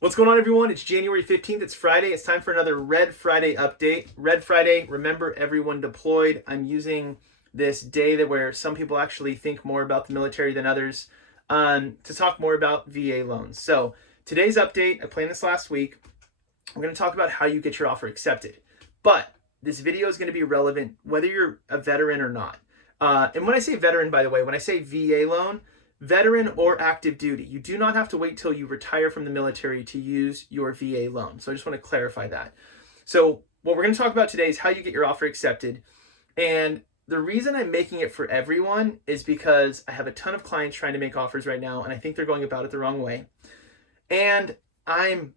What's going on, everyone? It's January 15th. It's Friday. It's time for another Red Friday update. Red Friday, remember everyone deployed. I'm using this day where some people actually think more about the military than others to talk more about VA loans. So today's update, I planned this last week. We're going to talk about how you get your offer accepted. But this video is going to be relevant whether you're a veteran or not. And when I say veteran, by the way, when I say VA loan, veteran or active duty, you do not have to wait till you retire from the military to use your VA loan. So I just want to clarify that. So what we're going to talk about today is how you get your offer accepted. And the reason I'm making it for everyone is because I have a ton of clients trying to make offers right now, and I think they're going about it the wrong way. And I'm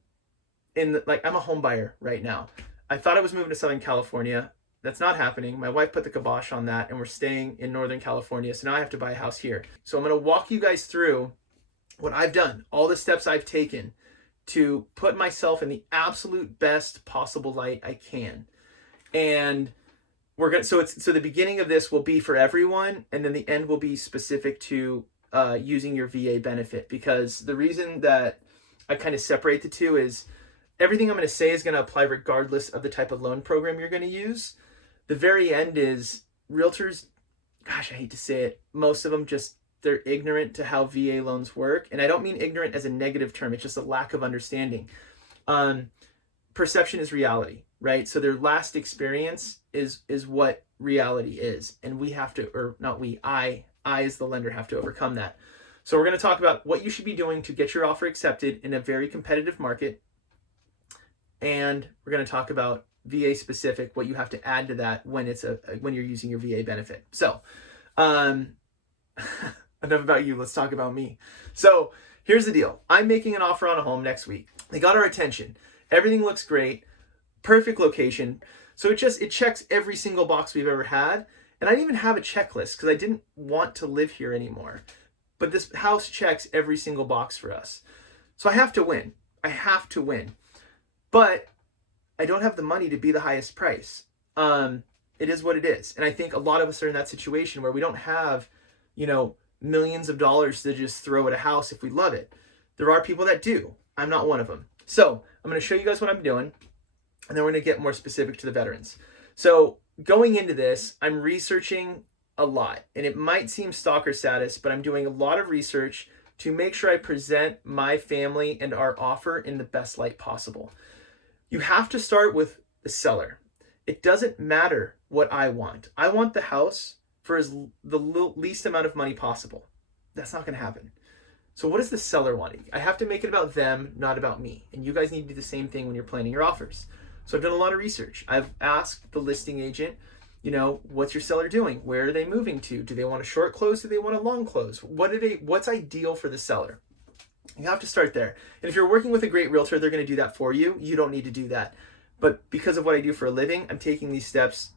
a home buyer right now. I thought I was moving to Southern California. That's not happening. My wife put the kibosh on that, and we're staying in Northern California. So now I have to buy a house here. So I'm going to walk you guys through what I've done, all the steps I've taken to put myself in the absolute best possible light I can. And we're going to, so the beginning of this will be for everyone, and then the end will be specific to using your VA benefit, because the reason that I kind of separate the two is everything I'm going to say is going to apply regardless of the type of loan program you're going to use. The very end is realtors, gosh, I hate to say it, most of them they're ignorant to how VA loans work. And I don't mean ignorant as a negative term, it's just a lack of understanding. Perception is reality, right? So their last experience is what reality is. And we have to, or not we, I as the lender have to overcome that. So we're going to talk about what you should be doing to get your offer accepted in a very competitive market. And we're going to talk about VA specific, what you have to add to that when you're using your VA benefit. So, enough about you. Let's talk about me. So here's the deal. I'm making an offer on a home next week. They got our attention. Everything looks great. Perfect location. So it checks every single box we've ever had. And I didn't even have a checklist because I didn't want to live here anymore. But this house checks every single box for us. So I have to win. But I don't have the money to be the highest price. It is what it is. And I think a lot of us are in that situation where we don't have, millions of dollars to just throw at a house if we love it. There are people that do. I'm not one of them. So I'm going to show you guys what I'm doing, and then we're going to get more specific to the veterans. So going into this, I'm researching a lot, and it might seem stalker status, but I'm doing a lot of research to make sure I present my family and our offer in the best light possible. You have to start with the seller. It doesn't matter what I want. I want the house for the least amount of money possible. That's not going to happen. So what does the seller want? I have to make it about them, not about me. And you guys need to do the same thing when you're planning your offers. So I've done a lot of research. I've asked the listing agent, what's your seller doing? Where are they moving to? Do they want a short close? Do they want a long close? What's ideal for the seller? You have to start there. And if you're working with a great realtor, they're going to do that for you. You don't need to do that. But because of what I do for a living, I'm taking these steps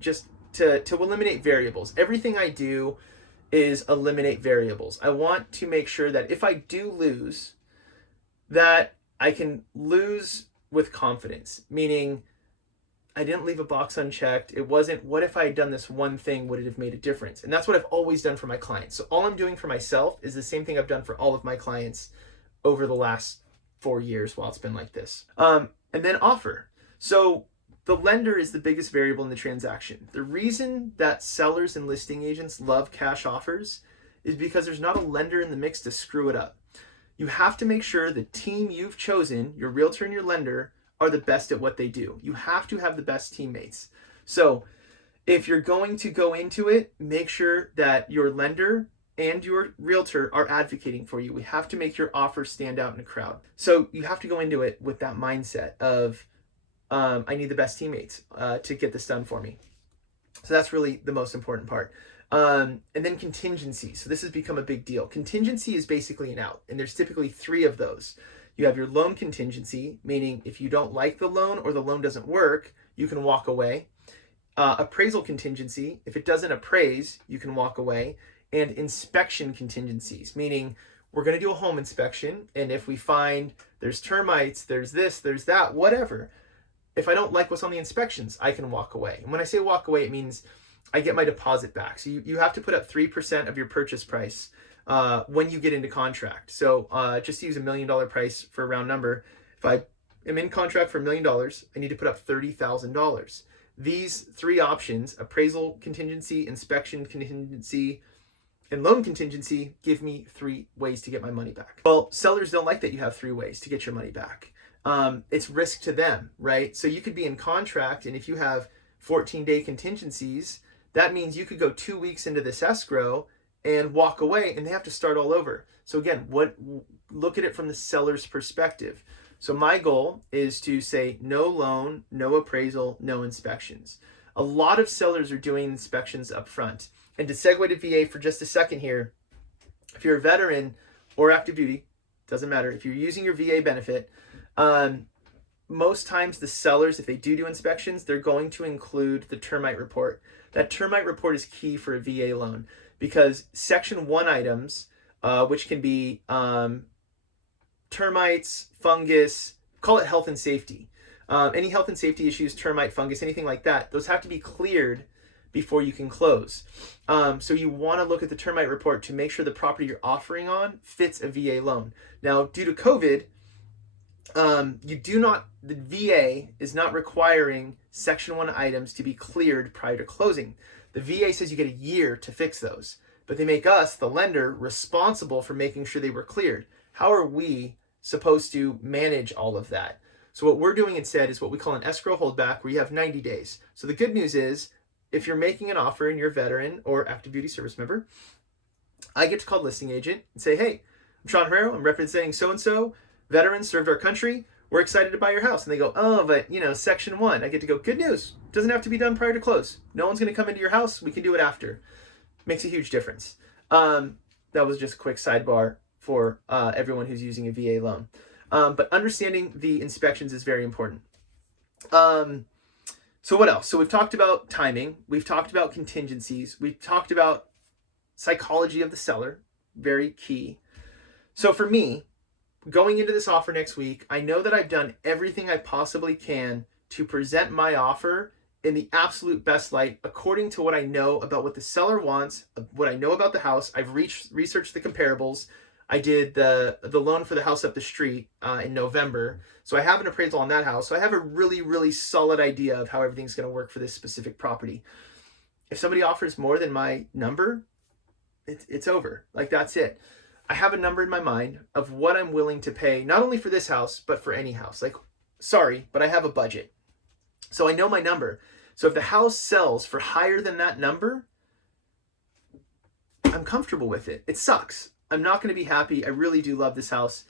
just to eliminate variables. Everything I do is eliminate variables. I want to make sure that if I do lose, that I can lose with confidence, meaning I didn't leave a box unchecked. It wasn't, what if I had done this one thing, would it have made a difference? And that's what I've always done for my clients. So all I'm doing for myself is the same thing I've done for all of my clients over the last 4 years while it's been like this. And then offer. So the lender is the biggest variable in the transaction. The reason that sellers and listing agents love cash offers is because there's not a lender in the mix to screw it up. You have to make sure the team you've chosen, your realtor and your lender, are the best at what they do. You have to have the best teammates. So if you're going to go into it, make sure that your lender and your realtor are advocating for you. We have to make your offer stand out in a crowd. So you have to go into it with that mindset of, I need the best teammates to get this done for me. So that's really the most important part. And then contingency. So this has become a big deal. Contingency is basically an out, and there's typically 3 of those. You have your loan contingency, meaning if you don't like the loan or the loan doesn't work, you can walk away. Appraisal contingency, if it doesn't appraise, you can walk away. And inspection contingencies, meaning we're going to do a home inspection, and if we find there's termites, there's this, there's that, whatever, if I don't like what's on the inspections, I can walk away. And when I say walk away, it means I get my deposit back. So you have to put up 3% of your purchase price when you get into contract. So just to use $1 million price for a round number, if I am in contract for $1 million, I need to put up $30,000. These three options, appraisal contingency, inspection contingency, and loan contingency, give me 3 ways to get my money back. Well, sellers don't like that you have 3 ways to get your money back. It's risk to them, right? So you could be in contract, and if you have 14-day contingencies, that means you could go 2 weeks into this escrow and walk away, and they have to start all over. So again, look at it from the seller's perspective. So my goal is to say no loan, no appraisal, no inspections. A lot of sellers are doing inspections up front. And to segue to VA for just a second here, if you're a veteran or active duty, doesn't matter, if you're using your VA benefit, most times the sellers, if they do inspections, they're going to include the termite report. That termite report is key for a VA loan because Section 1 items, which can be termites, fungus, call it health and safety. Any health and safety issues, termite, fungus, anything like that, those have to be cleared before you can close. So you want to look at the termite report to make sure the property you're offering on fits a VA loan. Now, due to COVID, the VA is not requiring Section 1 items to be cleared prior to closing. The VA says you get a year to fix those, but they make us, the lender, responsible for making sure they were cleared. How are we supposed to manage all of that? So what we're doing instead is what we call an escrow holdback, where you have 90 days. So the good news is, if you're making an offer and you're a veteran or active duty service member, I get to call the listing agent and say, hey, I'm Sean Herrero, I'm representing so-and-so, veterans served our country, we're excited to buy your house. And they go, oh, but Section 1. I get to go, good news, doesn't have to be done prior to close. No one's going to come into your house, we can do it after. Makes a huge difference. That was just a quick sidebar for everyone who's using a VA loan. But understanding the inspections is very important. So what else? So we've talked about timing. We've talked about contingencies. We've talked about psychology of the seller, very key. So for me, going into this offer next week, I know that I've done everything I possibly can to present my offer in the absolute best light, according to what I know about what the seller wants, what I know about the house. I've researched the comparables. I did the loan for the house up the street in November. So I have an appraisal on that house. So I have a really, really solid idea of how everything's going to work for this specific property. If somebody offers more than my number, it's over. Like, that's it. I have a number in my mind of what I'm willing to pay, not only for this house, but for any house. Like, sorry, but I have a budget. So I know my number. So if the house sells for higher than that number, I'm comfortable with it. It sucks. I'm not going to be happy. I really do love this house.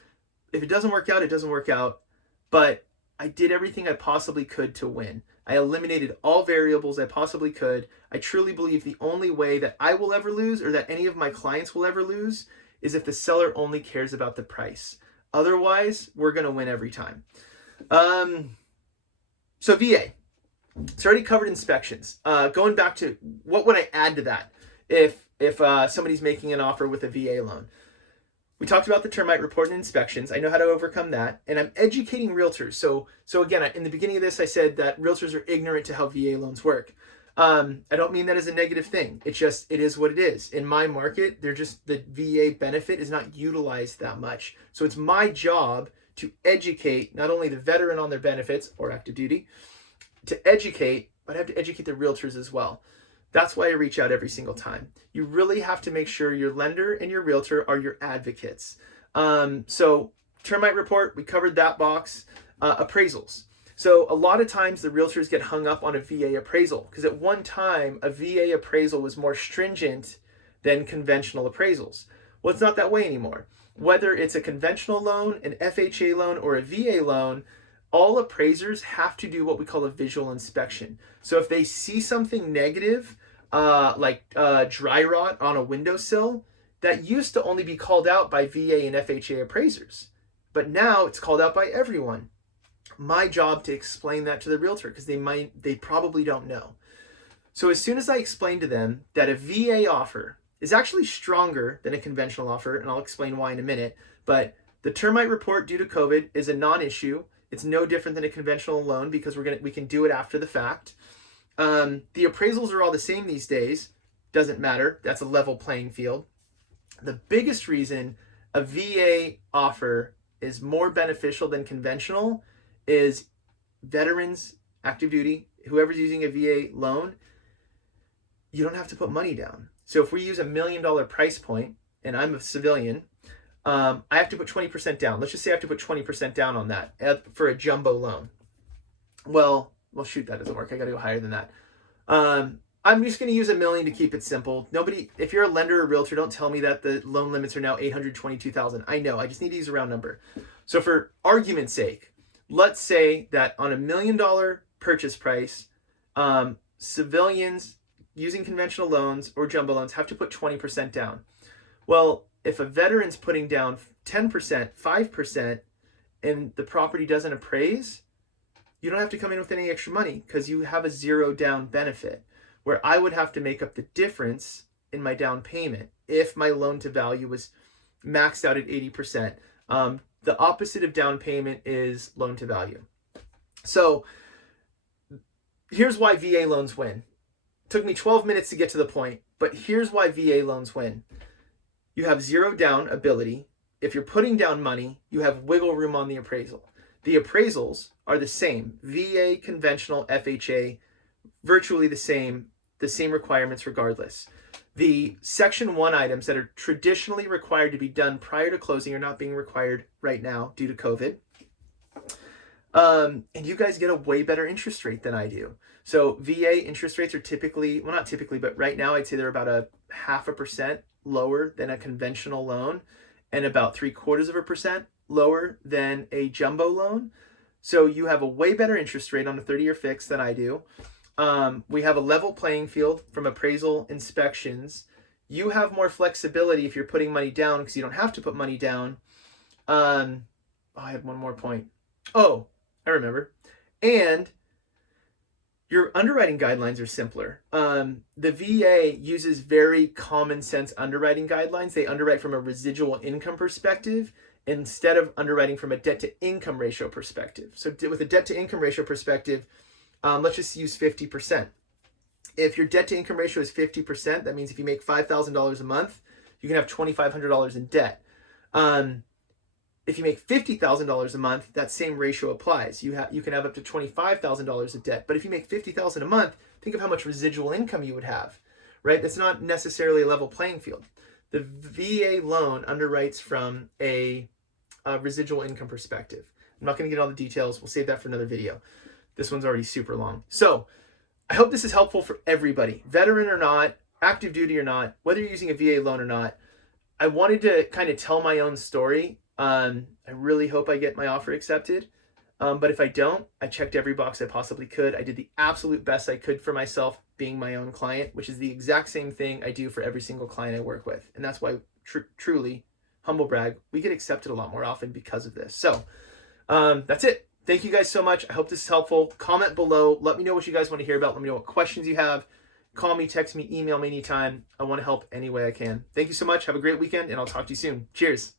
If it doesn't work out, it doesn't work out. But I did everything I possibly could to win. I eliminated all variables I possibly could. I truly believe the only way that I will ever lose, or that any of my clients will ever lose, is if the seller only cares about the price. Otherwise, we're going to win every time. So VA. It's already covered inspections. Going back to what would I add to that if somebody's making an offer with a VA loan? We talked about the termite report and inspections. I know how to overcome that, and I'm educating realtors. So again, in the beginning of this, I said that realtors are ignorant to how VA loans work. I don't mean that as a negative thing. It is what it is. In my market, the VA benefit is not utilized that much. So it's my job to educate not only the veteran on their benefits or active duty, to educate, but I have to educate the realtors as well. That's why I reach out every single time. You really have to make sure your lender and your realtor are your advocates. So termite report, we covered that box. Appraisals. So a lot of times the realtors get hung up on a VA appraisal because at one time a VA appraisal was more stringent than conventional appraisals. Well, it's not that way anymore. Whether it's a conventional loan, an FHA loan, or a VA loan, all appraisers have to do what we call a visual inspection. So if they see something negative, like dry rot on a windowsill, that used to only be called out by VA and FHA appraisers, but now it's called out by everyone. My job to explain that to the realtor because they probably don't know. So as soon as I explain to them that a VA offer is actually stronger than a conventional offer, and I'll explain why in a minute, but the termite report due to COVID is a non-issue. It's no different than a conventional loan because we can do it after the fact. The appraisals are all the same these days. Doesn't matter. That's a level playing field. The biggest reason a VA offer is more beneficial than conventional is veterans, active duty, whoever's using a VA loan, you don't have to put money down. So if we use $1 million price point and I'm a civilian, I have to put 20% down. Let's just say I have to put 20% down on that for a jumbo loan. Well, shoot, that doesn't work. I got to go higher than that. I'm just going to use $1 million to keep it simple. Nobody, if you're a lender or realtor, don't tell me that the loan limits are now $822,000. I know. I just need to use a round number. So for argument's sake, let's say that on $1 million purchase price, civilians using conventional loans or jumbo loans have to put 20% down. Well, if a veteran's putting down 10%, 5%, and the property doesn't appraise, you don't have to come in with any extra money because you have a zero down benefit, where I would have to make up the difference in my down payment if my loan to value was maxed out at 80%. The opposite of down payment is loan to value. So here's why VA loans win. It took me 12 minutes to get to the point, but here's why VA loans win. You have zero down ability. If you're putting down money, you have wiggle room on the appraisal. The appraisals are the same. VA, conventional, FHA, virtually the same requirements regardless. The Section 1 items that are traditionally required to be done prior to closing are not being required right now due to COVID. And you guys get a way better interest rate than I do. So VA interest rates are typically, well, not typically, but right now I'd say they're about 0.5% lower than a conventional loan and about 0.75% lower than a jumbo loan. So you have a way better interest rate on a 30-year fix than I do. We have a level playing field from appraisal inspections. You have more flexibility if you're putting money down because you don't have to put money down. I had one more point. Oh, I remember. And your underwriting guidelines are simpler. The VA uses very common sense underwriting guidelines. They underwrite from a residual income perspective instead of underwriting from a debt to income ratio perspective. So with a debt to income ratio perspective, let's just use 50%. If your debt to income ratio is 50%, that means if you make $5,000 a month, you can have $2,500 in debt. If you make $50,000 a month, that same ratio applies. You can have up to $25,000 of debt. But if you make $50,000 a month, think of how much residual income you would have, right? That's not necessarily a level playing field. The VA loan underwrites from a residual income perspective. I'm not going to get all the details. We'll save that for another video. This one's already super long. So I hope this is helpful for everybody, veteran or not, active duty or not, whether you're using a VA loan or not. I wanted to kind of tell my own story. I really hope I get my offer accepted. But if I don't, I checked every box I possibly could. I did the absolute best I could for myself being my own client, which is the exact same thing I do for every single client I work with. And that's why truly, humble brag, we get accepted a lot more often because of this. So that's it. Thank you guys so much. I hope this is helpful. Comment below. Let me know what you guys want to hear about. Let me know what questions you have. Call me, text me, email me anytime. I want to help any way I can. Thank you so much. Have a great weekend, and I'll talk to you soon. Cheers.